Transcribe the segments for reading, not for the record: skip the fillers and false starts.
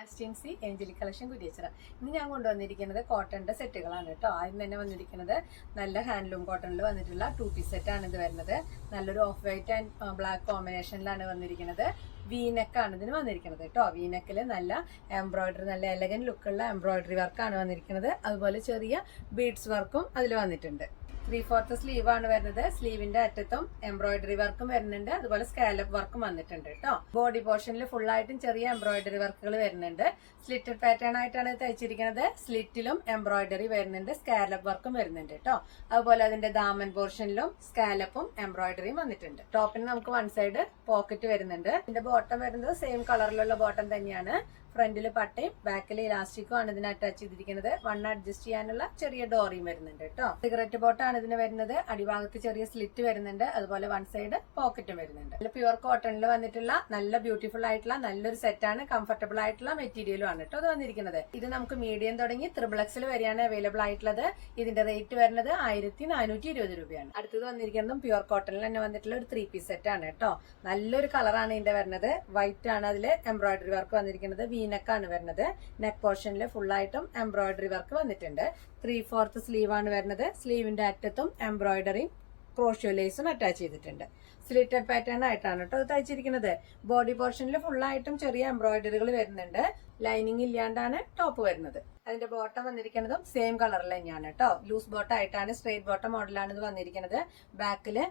ആസ്റ്റിൻസി angelic collection Kuriachira. ഇന്ന് ഞാൻ കൊണ്ടുവന്നിരിക്കുന്നത് കോട്ടന്റെ സെറ്റുകളാണ് കേട്ടോ. ആദ്യം തന്നെ വന്നിരിക്കുന്നത് നല്ല ഹാൻഡ്ലൂം കോട്ടണിൽ വന്നിട്ടുള്ള 2 പീസ് സെറ്റാണ് ഇത് വരുന്നത്. നല്ലൊരു ഓഫ് വൈറ്റ് ആൻഡ് ബ്ലാക്ക് കോമ്പിനേഷനിലാണ് വന്നിരിക്കുന്നത്. വീനെക്കാണ് ഇതിന് വന്നിരിക്കുന്നത് കേട്ടോ. വീനെക്കിൽ നല്ല എംബ്രോയിഡറി, നല്ല എലഗൻ ലുക്കുള്ള എംബ്രോയിഡറി വർക്കാണ് വന്നിരിക്കുന്നത്. അതുപോലെ ചെറിയ ബീഡ്സ് വർക്കും അതിൽ വന്നിട്ടുണ്ട്. 3/4 സ്ലീവ് ആണ് വരുന്നത്. സ്ലീവിന്റെ അറ്റത്തും എംബ്രോയിഡറി വർക്കും വരുന്നുണ്ട്. അതുപോലെ സ്കാലപ്പ് വർക്കും വന്നിട്ടുണ്ട് കേട്ടോ. ബോഡി പോർഷനിൽ ഫുൾ ആയിട്ടും ചെറിയ എംബ്രോയിഡറി വർക്കുകൾ വരുന്നുണ്ട്. സ്ലിറ്റഡ് പാറ്റേൺ ആയിട്ടാണ് തയ്ച്ചിരിക്കുന്നത്. സ്ലിറ്റിലും എംബ്രോയിഡറി വരുന്നുണ്ട്, സ്കാലപ്പ് വർക്കും വരുന്നുണ്ട് കേട്ടോ. അതുപോലെ അതിന്റെ ദാമൻ പോർഷനിലും സ്കാലപ്പും എംബ്രോയിഡറിയും വന്നിട്ടുണ്ട്. ടോപ്പിന് നമുക്ക് വൺ സൈഡ് പോക്കറ്റ് വരുന്നുണ്ട്. ഇതിന്റെ ബോട്ടം വരുന്നത് സെയിം കളറിലുള്ള ബോട്ടം തന്നെയാണ്. ഫ്രണ്ടിൽ പട്ടയും ബാക്കിൽ ഇലാസ്റ്റിക്കും ആണ് ഇതിന് അറ്റാച്ച് ചെയ്തിരിക്കുന്നത്. വൺ അഡ്ജസ്റ്റ് ചെയ്യാനുള്ള ചെറിയ ഡോറിയും വരുന്നുണ്ട് കേട്ടോ. സിഗരറ്റ് ബോട്ടാണ് ഇതിന് വരുന്നത്. അടിഭാഗത്ത് ചെറിയ സ്ലിറ്റ് വരുന്നുണ്ട്. അതുപോലെ വൺ സൈഡ് പോക്കറ്റും വരുന്നുണ്ട്. നല്ല പ്യുവർ കോട്ടണിൽ വന്നിട്ടുള്ള നല്ല ബ്യൂട്ടിഫുൾ ആയിട്ടുള്ള നല്ലൊരു സെറ്റാണ്. കംഫർട്ടബിൾ ആയിട്ടുള്ള മെറ്റീരിയലും ആണ് കേട്ടോ അത് വന്നിരിക്കുന്നത്. ഇത് നമുക്ക് മീഡിയം തുടങ്ങി XXL വരെയാണ് അവൈലബിൾ ആയിട്ടുള്ളത്. ഇതിന്റെ റേറ്റ് വരുന്നത് 1420 രൂപയാണ്. അടുത്തത് വന്നിരിക്കുന്നതും പ്യുവർ കോട്ടണിൽ തന്നെ വന്നിട്ടുള്ള ഒരു 3 പീസ് സെറ്റ് ആണ് കേട്ടോ. നല്ലൊരു കളറാണ് ഇതിന്റെ വരുന്നത്. വൈറ്റ് ആണ് അതിൽ എംബ്രോയിഡറി വർക്ക് വന്നിരിക്കുന്നത്. നെക്കാണ് വരുന്നത്. നെക്ക് പോർഷനിൽ ഫുൾ ആയിട്ടും എംബ്രോയിഡറി വർക്ക് വന്നിട്ടുണ്ട്. 3/4 സ്ലീവ് ആണ് വരുന്നത്. സ്ലീവിന്റെ അറ്റത്തും എംബ്രോയിഡറിയും ക്രോഷ്യോ ലേസും അറ്റാച്ച് ചെയ്തിട്ടുണ്ട്. സ്ലിറ്റഡ് പാറ്റേൺ ആയിട്ടാണ് കേട്ടോ അത് തയ്ച്ചിരിക്കുന്നത്. ബോഡി പോർഷനിൽ ഫുൾ ആയിട്ടും ചെറിയ എംബ്രോയിഡറികൾ വരുന്നുണ്ട്. ലൈനിങ് ഇല്ലാണ്ടാണ് ടോപ്പ് വരുന്നത്. അതിന്റെ ബോട്ടം വന്നിരിക്കുന്നതും സെയിം കളറിൽ തന്നെയാണ് കേട്ടോ. ലൂസ് ബോട്ടം ആയിട്ടാണ്, സ്ട്രെയിറ്റ് ബോട്ടം മോഡലാണ് ഇത് വന്നിരിക്കുന്നത്. ബാക്കില്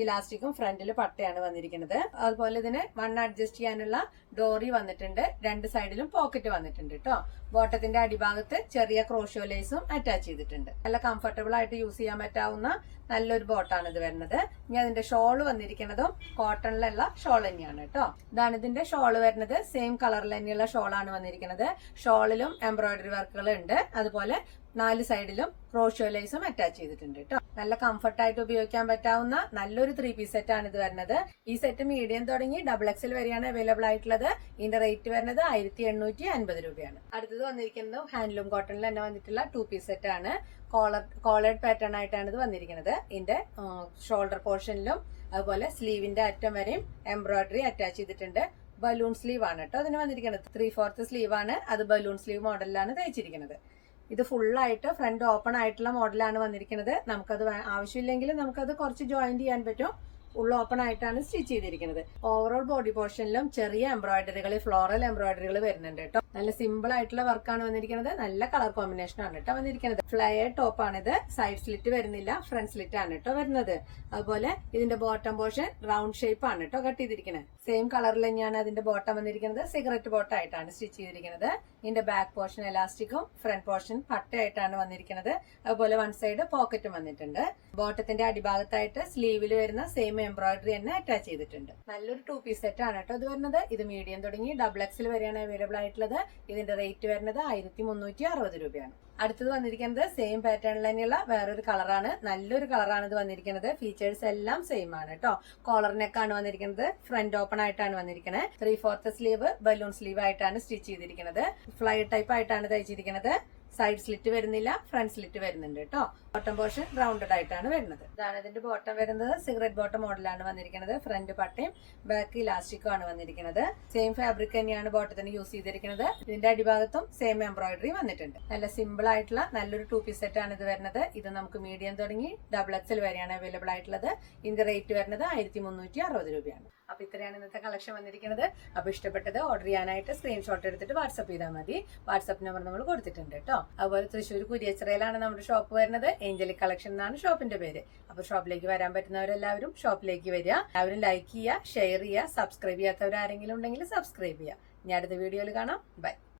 ഇലാസ്റ്റിക്കും ഫ്രണ്ടിൽ പട്ടയാണ് വന്നിരിക്കുന്നത്. അതുപോലെ ഇതിന് വൺ അഡ്ജസ്റ്റ് ചെയ്യാനുള്ള ഡോറി വന്നിട്ടുണ്ട്. രണ്ട് സൈഡിലും പോക്കറ്റ് വന്നിട്ടുണ്ട് കേട്ടോ. ബോട്ടത്തിന്റെ അടിഭാഗത്ത് ചെറിയ ക്രോഷ്യോ ലേസും അറ്റാച്ച് ചെയ്തിട്ടുണ്ട്. നല്ല കംഫർട്ടബിൾ ആയിട്ട് യൂസ് ചെയ്യാൻ പറ്റാവുന്ന നല്ലൊരു ബോട്ടാണ് ഇത് വരുന്നത്. ഇനി അതിന്റെ ഷോള് വന്നിരിക്കുന്നതും കോട്ടണിലുള്ള ഷോൾ തന്നെയാണ് കേട്ടോ. ഇതാണ് ഇതിന്റെ ഷോള് വരുന്നത്. സെയിം കളറിൽ തന്നെയുള്ള ഷോളാണ് വന്നിരിക്കുന്നത്. ഷോളിലും എംബ്രോയിഡറി വർക്കുകൾ ഉണ്ട്. അതുപോലെ 4 സൈഡിലും ക്രോഷ്യോ ലേസും അറ്റാച്ച് ചെയ്തിട്ടുണ്ട് കേട്ടോ. നല്ല കംഫർട്ടായിട്ട് ഉപയോഗിക്കാൻ പറ്റാവുന്ന നല്ലൊരു 3 പീസ് സെറ്റ് ആണ് ഇത് വരുന്നത്. ഈ സെറ്റ് മീഡിയം തുടങ്ങി XXL വരെയാണ് അവൈലബിൾ ആയിട്ടുള്ളത്. ഇതിന്റെ റേറ്റ് വരുന്നത് 1850 രൂപയാണ്. അടുത്തത് വന്നിരിക്കുന്നത് ഹാൻഡ്ലൂം കോട്ടണിൽ തന്നെ വന്നിട്ടുള്ള 2 പീസ് സെറ്റ് ആണ്. കോളേഡ് പാറ്റേൺ ആയിട്ടാണ് ഇത് വന്നിരിക്കുന്നത്. ഇതിന്റെ ഷോൾഡർ പോർഷനിലും അതുപോലെ സ്ലീവിന്റെ അറ്റം വരെയും എംബ്രോയിഡറി അറ്റാച്ച് ചെയ്തിട്ടുണ്ട്. ബലൂൺ സ്ലീവ് ആണ് കേട്ടോ അതിന് വന്നിരിക്കുന്നത്. 3/4 സ്ലീവ് ആണ്. അത് ബലൂൺ സ്ലീവ് മോഡലിലാണ് തയ്ച്ചിരിക്കുന്നത്. ഇത് ഫുള്ളായിട്ട് ഫ്രണ്ട് ഓപ്പൺ ആയിട്ടുള്ള മോഡലാണ് വന്നിരിക്കുന്നത്. നമുക്കത് ആവശ്യമില്ലെങ്കിൽ നമുക്കത് കുറച്ച് ജോയിന്റ് ചെയ്യാൻ പറ്റും. ഫുൾ ഓപ്പൺ ആയിട്ടാണ് സ്റ്റിച്ച് ചെയ്തിരിക്കുന്നത്. ഓവറോൾ ബോഡി പോർഷനിലും ചെറിയ എംബ്രോയിഡറികൾ, ഫ്ലോറൽ എംബ്രോയിഡറികൾ വരുന്നുണ്ട് കേട്ടോ. നല്ല സിമ്പിൾ ആയിട്ടുള്ള വർക്കാണ് വന്നിരിക്കുന്നത്. നല്ല കളർ കോമ്പിനേഷൻ ആണ് കേട്ടോ വന്നിരിക്കുന്നത്. ഫ്ലയർ ടോപ്പ് ആണിത്. സൈഡ് സ്ലിറ്റ് വരുന്നില്ല, ഫ്രണ്ട് സ്ലിറ്റ് ആണ് കേട്ടോ വരുന്നത്. അതുപോലെ ഇതിന്റെ ബോട്ടം പോർഷൻ റൗണ്ട് ഷേപ്പ് ആണ് കേട്ടോ കട്ട് ചെയ്തിരിക്കുന്നത്. സെയിം കളറിൽ തന്നെയാണ് അതിന്റെ ബോട്ടം വന്നിരിക്കുന്നത്. സിഗരറ്റ് ബോട്ടം ആയിട്ടാണ് സ്റ്റിച്ച് ചെയ്തിരിക്കുന്നത്. ഇതിന്റെ ബാക്ക് പോർഷൻ എലാസ്റ്റിക്കും ഫ്രണ്ട് പോർഷൻ പട്ടയായിട്ടാണ് വന്നിരിക്കുന്നത്. അതുപോലെ വൺ സൈഡ് പോക്കറ്റും വന്നിട്ടുണ്ട്. ബോട്ടത്തിന്റെ അടിഭാഗത്തായിട്ട് സ്ലീവിൽ വരുന്ന സെയിം എംബ്രോയിഡറി തന്നെ അറ്റാച്ച് ചെയ്തിട്ടുണ്ട്. നല്ലൊരു 2 പീസ് സെറ്റ് ആണ് കേട്ടോ ഇത് വരുന്നത്. ഇത് മീഡിയം തുടങ്ങി XXL വരെയാണ് അവൈലബിൾ ആയിട്ടുള്ളത്. ഇതിന്റെ റേറ്റ് വരുന്നത് 1360 രൂപയാണ്. അടുത്തത് വന്നിരിക്കുന്നത് സെയിം പാറ്റേണിൽ തന്നെയുള്ള വേറൊരു കളറാണ്. നല്ലൊരു കളറാണ് ഇത് വന്നിരിക്കുന്നത്. ഫീച്ചേഴ്സ് എല്ലാം സെയിം ആണ് കേട്ടോ. കോളർ നെക്കാണ് വന്നിരിക്കുന്നത്. ഫ്രണ്ട് ഓപ്പൺ ആയിട്ടാണ് വന്നിരിക്കുന്നത്. 3/4 സ്ലീവ് ബലൂൺ സ്ലീവ് ആയിട്ടാണ് സ്റ്റിച്ച് ചെയ്തിരിക്കുന്നത്. ഫ്ലൈ ടൈപ്പ് ആയിട്ടാണ് തയ്ച്ചിരിക്കുന്നത്. സൈഡ് സ്ലിറ്റ് വരുന്നില്ല, ഫ്രണ്ട് സ്ലിറ്റ് വരുന്നുണ്ട് കേട്ടോ. ബോട്ടം പോർഷൻ റൗണ്ടഡ് ആയിട്ടാണ് വരുന്നത്. ഇതാണ് ഇതിന്റെ ബോട്ടം വരുന്നത്. സിഗരറ്റ് ബോട്ടം മോഡലാണ് വന്നിരിക്കുന്നത്. ഫ്രണ്ട് പട്ടയും ബാക്ക് ഇലാസ്റ്റിക്കും ആണ് വന്നിരിക്കുന്നത്. സെയിം ഫാബ്രിക് തന്നെയാണ് ബോട്ടത്തിന് യൂസ് ചെയ്തിരിക്കുന്നത്. ഇതിന്റെ അടിഭാഗത്തും സെയിം എംബ്രോയിഡറി വന്നിട്ടുണ്ട്. നല്ല സിമ്പിൾ ആയിട്ടുള്ള നല്ലൊരു 2 പീസ് സെറ്റ് ആണ് ഇത് വരുന്നത്. ഇത് നമുക്ക് മീഡിയം തുടങ്ങി XXL വരെയാണ് അവൈലബിൾ ആയിട്ടുള്ളത്. ഇതിന്റെ റേറ്റ് വരുന്നത് 1360 രൂപയാണ്. അപ്പൊ ഇത്രയാണ് ഇന്നത്തെ കളക്ഷൻ വന്നിരിക്കുന്നത്. അപ്പൊ ഇഷ്ടപ്പെട്ടത് ഓർഡർ ചെയ്യാനായിട്ട് സ്ക്രീൻഷോട്ട് എടുത്തിട്ട് വാട്സ്ആപ്പ് ചെയ്താൽ മതി. വാട്സ്ആപ്പ് നമ്പർ നമ്മൾ കൊടുത്തിട്ടുണ്ട് കേട്ടോ. അതുപോലെ തൃശ്ശൂർ കുരിയച്ചിറയിലാണ് നമ്മുടെ ഷോപ്പ് വരുന്നത്. ഏഞ്ചലിക് കളക്ഷൻ എന്നാണ് ഷോപ്പിന്റെ പേര്. അപ്പൊ ഷോപ്പിലേക്ക് വരാൻ പറ്റുന്നവരെല്ലാവരും ഷോപ്പിലേക്ക് വരിക. എല്ലാവരും ലൈക്ക് ചെയ്യുക, ഷെയർ ചെയ്യുക, സബ്സ്ക്രൈബ് ചെയ്യാത്തവരാരെങ്കിലും ഉണ്ടെങ്കിൽ സബ്സ്ക്രൈബ് ചെയ്യുക. ഇനി അടുത്ത വീഡിയോയിൽ കാണാം. ബൈ.